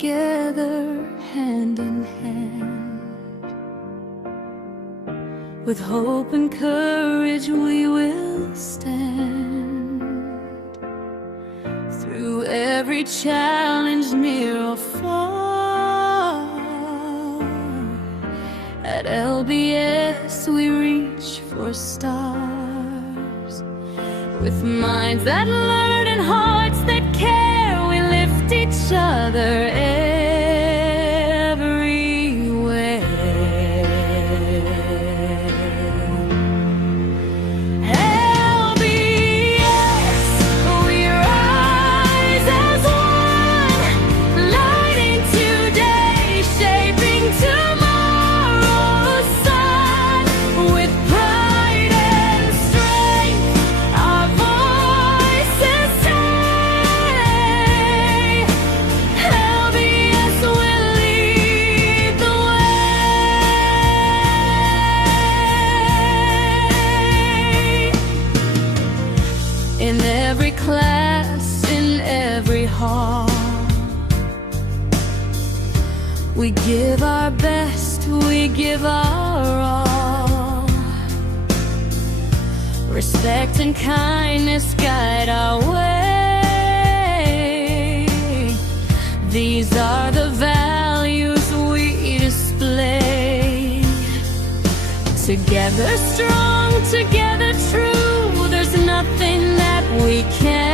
together hand in hand. With hope and courage we will stand through every challenge, near or far. At LBS we reach for stars. With minds that learn and hearts that care, we lift each other everywhere. LBS, we rise as one, lighting today, shaping tomorrow's sun. With pride and strength, our voices say, LBS will lead the way. In every class, in every hall, we give our best, we give our all. Respect and kindness guide our way. These are the values we display. Together strong, together true, there's nothing that we can't